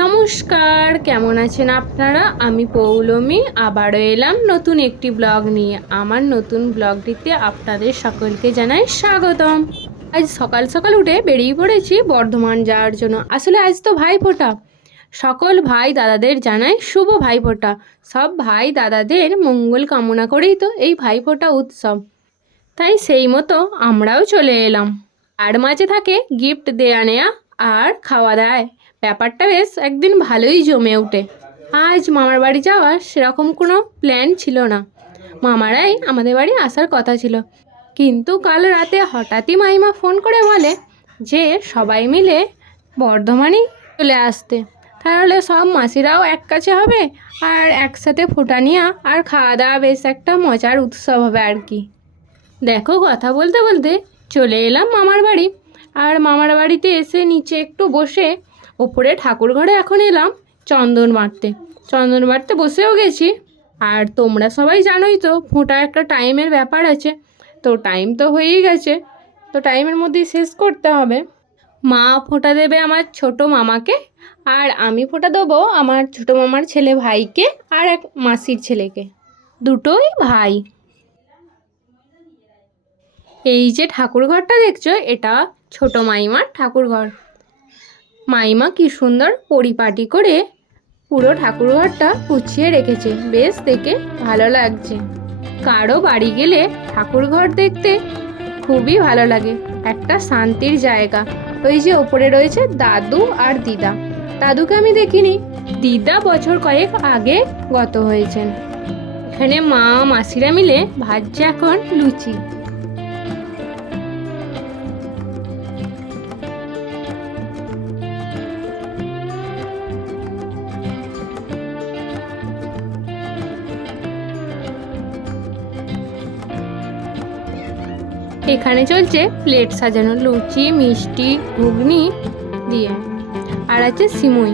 নমস্কার, কেমন আছেন আপনারা? আমি পৌলমি, আবারও এলাম নতুন একটি ব্লগ নিয়ে। আমার নতুন ব্লগটিতে আপনাদের সকলকে জানাই স্বাগতম। আজ সকাল সকাল উঠে বেরিয়ে পড়েছি বর্ধমান যাওয়ার জন্য। আসলে আজ তো ভাইফোঁটা। সকল ভাই দাদাদের জানাই শুভ ভাইফোঁটা। সব ভাই দাদাদের মঙ্গল কামনা করেই তো এই ভাইফোঁটা উৎসব। তাই সেই মতো আমরাও চলে এলাম। আর মাঝে থাকে গিফট দেয়া নেয়া আর খাওয়া দাওয়ায় ব্যাপারটা বেশ একদিন ভালোই জমে ওঠে। আজ মামার বাড়ি যাওয়ার সেরকম কোনো প্ল্যান ছিল না। মামারাই আমাদের বাড়ি আসার কথা ছিল। কিন্তু কাল রাতে হঠাৎই মাইমা ফোন করে বলে যে সবাই মিলে বর্ধমানেই চলে আসতে। তাহলে সব মাসিরাও এক কাছে হবে আর একসাথে ফোটা নিয়ে আর খাওয়া দাওয়া বেশ একটা মজার উৎসব হবে আর কি। দেখো কথা বলতে বলতে চলে এলাম মামার বাড়ি আর মামার বাড়িতে এসে নিচে একটু বসে ওপরে ঠাকুর ঘরে এখন এলাম চন্দন মারতে চন্দন মারতে বসেও গেছি। আর তোমরা সবাই জানোই তো, ফোঁটা একটা টাইমের ব্যাপার আছে। তো টাইম তো হয়েই গেছে। তো টাইমের মধ্যেই শেষ করতে হবে। মা ফোঁটা দেবে আমার ছোট মামাকে, আর আমি ফোঁটা দেবো আমার ছোট মামার ছেলে ভাইকে আর এক মাসির ছেলেকে। দুটোই ভাই। এই যে ঠাকুর ঘরটা দেখছ, এটা ছোট মাইমার ঠাকুর ঘর। মাইমা কি সুন্দর পরিপাটি করে পুরো ঠাকুর ঘরটা গুছিয়ে রেখেছে। বেশ দেখে ভালো লাগছে। কারও বাড়ি গেলে ঠাকুর ঘর দেখতে খুবই ভালো লাগে। একটা শান্তির জায়গা। ওই যে ওপরে রয়েছে দাদু আর দিদা। দাদুকে আমি দেখিনি। দিদা বছর কয়েক আগে গত হয়েছেন। এখানে মা মাসিরা মিলে ভাজছে এখন লুচি। এখানে চলছে প্লেট সাজানো লুচি মিষ্টি ঘুগনি দিয়ে। আর আছে সিমুই।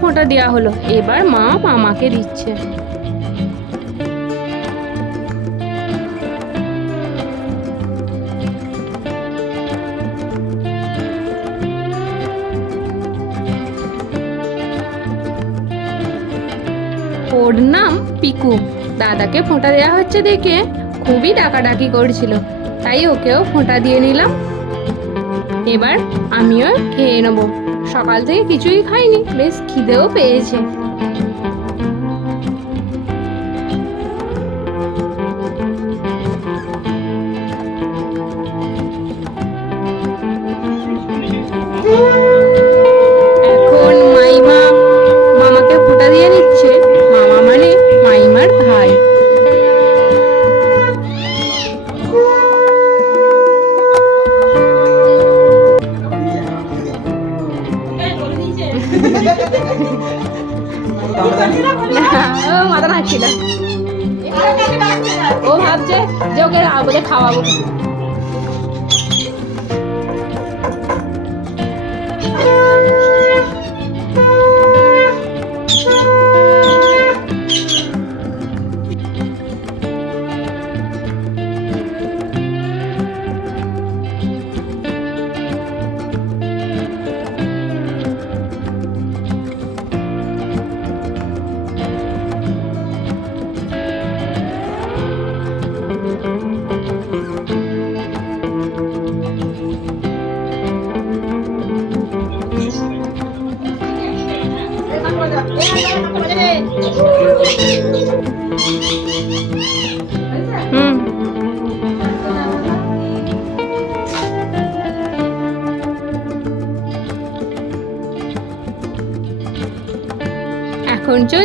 ফোঁটা দেওয়া হলো। এবার মা মামাকে দিচ্ছে। ওর নাম পিকু। দাদাকে ফোঁটা দেওয়া হচ্ছে দেখে খুবই ডাকাডাকি করছিল। তাই ওকেও ফোঁটা দিয়ে নিলাম। এবার আমিও খেয়ে নেব। সকাল থেকে কিছুই খাইনি। বেশ খিদেও পেয়েছে মাথা নাচছিল ও ভাবছে যে ওকে খাওয়াবো।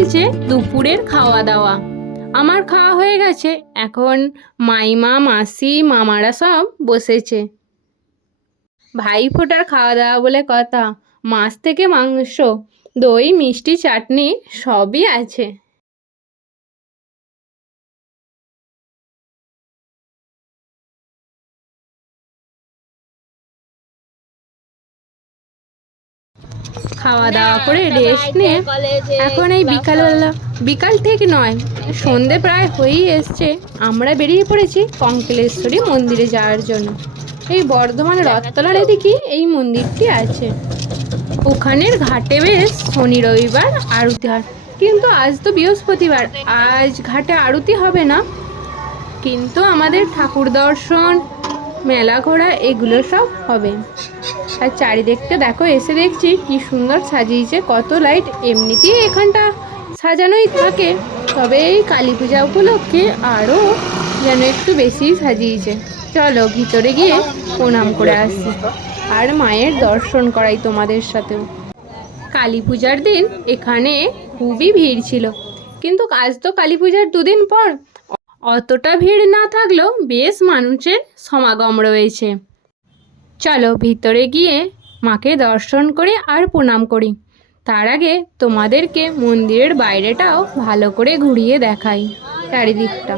চলছে দুপুরের খাওয়া দাওয়া আমার খাওয়া হয়ে গেছে, এখন মাইমা, মাসি, মামারা সব বসেছে। ভাই ফোটার খাওয়া দাওয়া বলে কথা, মাছ থেকে মাংস, দই, মিষ্টি, চাটনি সবই আছে। খাওয়া দাওয়া করে রেস্ট নিয়ে এখন এই বিকালবেলা বিকাল থেকে নয় সন্ধে প্রায় হয়েই এসছে। আমরা বেরিয়ে পড়েছি কঙ্কলেশ্বরী মন্দিরে যাওয়ার জন্য। এই বর্ধমান রথতলার এদিকে এই মন্দিরটি আছে। ওখানের ঘাটে বেশ শনি রবিবার আরতি হয়। কিন্তু আজ তো বৃহস্পতিবার আজ ঘাটে আরতি হবে না। কিন্তু আমাদের ঠাকুর দর্শন মেলা ঘোরা এগুলো সব হবে। আর চারিদিকটা দেখো, এসে দেখছি কি সুন্দর সাজিয়েছে, কত লাইট এমনিতেই এখানটা সাজানোই থাকে। তবে এই কালী পূজা উপলক্ষে আরও যেন একটু বেশি সাজিয়েছে। চলো ভিতরে গিয়ে প্রণাম করে আসি। আর মায়ের দর্শন করাই তোমাদের সাথেও। কালী পূজার দিন এখানে খুবই ভিড় ছিল। কিন্তু আজ তো কালী পূজার দুদিন পর অতটা ভিড় না থাকলেও বেশ মানুষের সমাগম রয়েছে। চলো ভিতরে গিয়ে মাকে দর্শন করি আর প্রণাম করি। তার আগে তোমাদেরকে মন্দিরের বাইরেটাও ভালো করে ঘুরিয়ে দেখাই চারিদিকটা।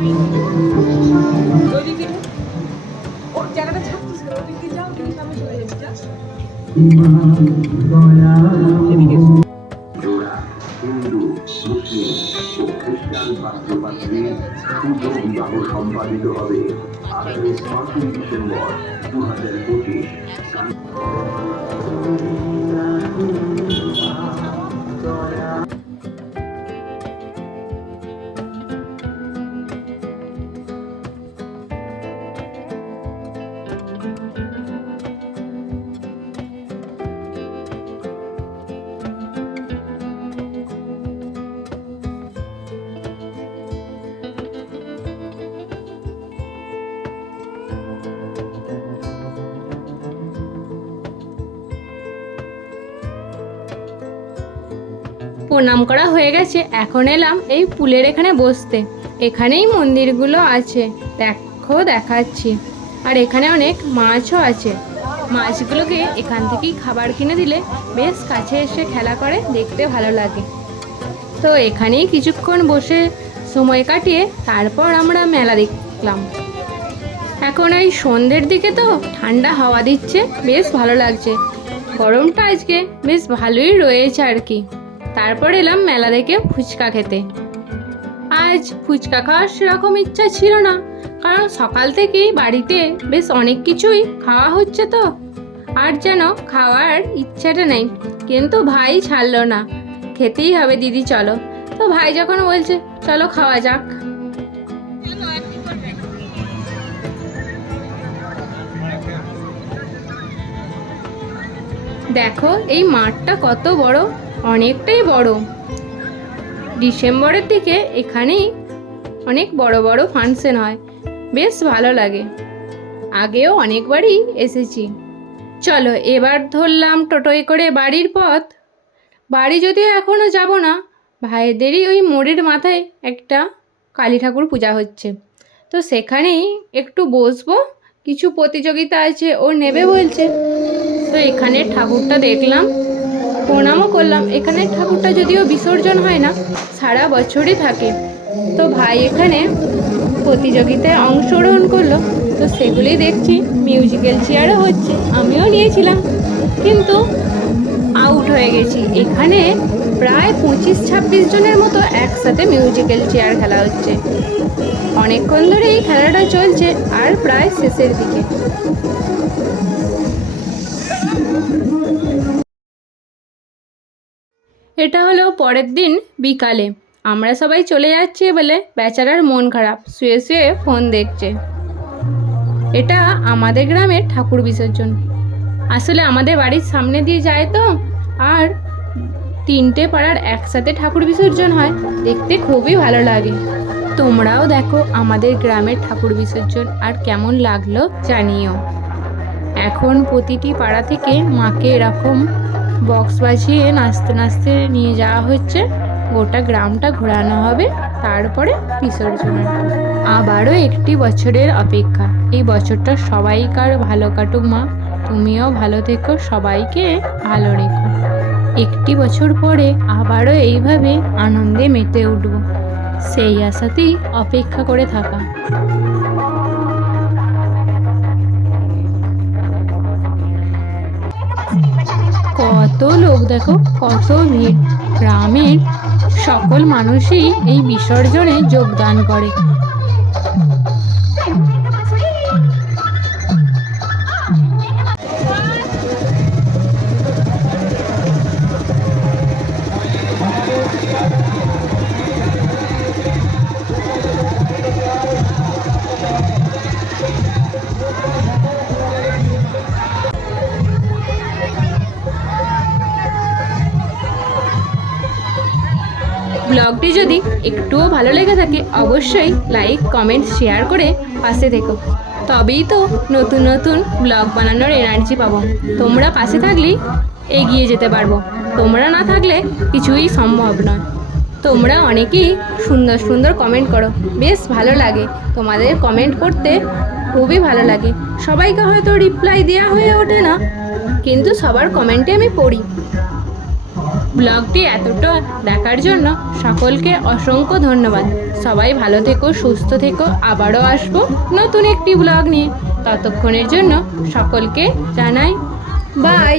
জোড়া হিন্দু মুসলিম ও খ্রিস্টান পাত্রপাত্রী শুভ বিবাহ সম্পাদিত হবে আগামী পাঁচই ডিসেম্বর দু হাজার পঁচিশ প্রণাম করা হয়ে গেছে। এখন এলাম এই পুলের এখানে বসতে। এখানেই মন্দিরগুলো আছে। দেখো, দেখাচ্ছি। আর এখানে অনেক মাছও আছে। মাছগুলোকে এখান থেকেই খাবার কিনে দিলে বেশ কাছে এসে খেলা করে, দেখতে ভালো লাগে। তো এখানেই কিছুক্ষণ বসে সময় কাটিয়ে তারপর আমরা মেলা দেখলাম। এখন ওই সন্ধ্যের দিকে তো ঠান্ডা হাওয়া দিচ্ছে, বেশ ভালো লাগছে। গরমটা আজকে বেশ ভালোই রয়েছে আর কি। তারপর এলাম মেলা দেখে ফুচকা খেতে। আজ ফুচকা খাওয়ার সেরকম ইচ্ছা ছিল না, কারণ সকাল থেকেই বাড়িতে বেশ অনেক কিছুই খাওয়া হচ্ছে তো। আর যেন খাওয়ার ইচ্ছাটা নেই, কিন্তু ভাই ছাড়লো না। খেতেই হবে দিদি, চলো। তো ভাই যখন বলছে, চলো খাওয়া যাক। দেখো, এই মাঠটা কত বড়। অনেকটাই বড়। ডিসেম্বরের দিকে এখানেই অনেক বড় বড় ফাংশন হয়। বেশ ভালো লাগে। আগেও অনেকবারই এসেছি। চলো, এবার ধরলাম টোটোয় করে বাড়ির পথ। বাড়ি যদিও এখনও যাব না, ভাইদেরই ওই মোড়ের মাথায় একটা কালী ঠাকুর পূজা হচ্ছে। তো সেখানেই একটু বসবো, কিছু প্রতিযোগিতা আছে, ও নেবে বলছে। তো এখানে ঠাকুরটা দেখলাম। প্রণামও করলাম। এখানে ঠাকুরটা যদিও বিসর্জন হয় না, সারা বছরই থাকে। তো ভাই এখানে প্রতিযোগিতায় অংশগ্রহণ করল। তো সেগুলি দেখছি মিউজিক্যাল চেয়ারও হচ্ছে। আমিও নিয়েছিলাম, কিন্তু আউট হয়ে গেছি। এখানে প্রায় পঁচিশ ছাব্বিশ জনের মতো একসাথে মিউজিক্যাল চেয়ার খেলা হচ্ছে। অনেকক্ষণ ধরে এই খেলাটা চলছে, আর প্রায় শেষের দিকে। এটা হলো পরের দিন বিকালে। আমরা সবাই চলে যাচ্ছি বলে বেচারার মন খারাপ। শুয়ে শুয়ে ফোন দেখছে। এটা আমাদের গ্রামের ঠাকুর বিসর্জন। আসলে আমাদের বাড়ির সামনে দিয়ে যায় তো। আর তিনটে পাড়ার একসাথে ঠাকুর বিসর্জন হয়। দেখতে খুবই ভালো লাগে। তোমরাও দেখো আমাদের গ্রামের ঠাকুর বিসর্জন আর কেমন লাগল জানিও। এখন প্রতিটি পাড়া থেকে মাকে এরকম বক্স বাজিয়ে নাচতে নাচতে নিয়ে যাওয়া হচ্ছে। গোটা গ্রামটা ঘোরানো হবে, তারপরে বিসর্জন আবারও একটি বছরের অপেক্ষা। এই বছরটা সবাইকার ভালো কাটুক মা। তুমিও ভালো থেকো, সবাইকে ভালো রেখো। একটি বছর পরে আবারও এইভাবে আনন্দে মেতে উঠব। সেই আশাতেই অপেক্ষা করে থাকা। কত লোক দেখো কত ভিড়। গ্রামের সকল মানুষই এই বিসর্জনে যোগদান করে। ব্লগটি যদি একটুও ভালো লেগে থাকে, অবশ্যই লাইক কমেন্ট শেয়ার করে পাশে থেকো। তবেই তো নতুন নতুন ব্লগ বানানোর এনার্জি পাবো। তোমরা পাশে থাকলেই এগিয়ে যেতে পারব। তোমরা না থাকলে কিছুই সম্ভব নয়। তোমরা অনেকেই সুন্দর সুন্দর কমেন্ট করো। বেশ ভালো লাগে। তোমাদের কমেন্ট করতে খুবই ভালো লাগে। সবাইকে হয়তো রিপ্লাই দেওয়া হয়ে ওঠে না, কিন্তু সবার কমেন্টে আমি পড়ি। ব্লগটি এতটা দেখার জন্য সকলকে অসংখ্য ধন্যবাদ। সবাই ভালো থেকো, সুস্থ থেকো, আবারও আসব নতুন একটি ব্লগ নিয়ে। ততক্ষণের জন্য সকলকে জানাই বাই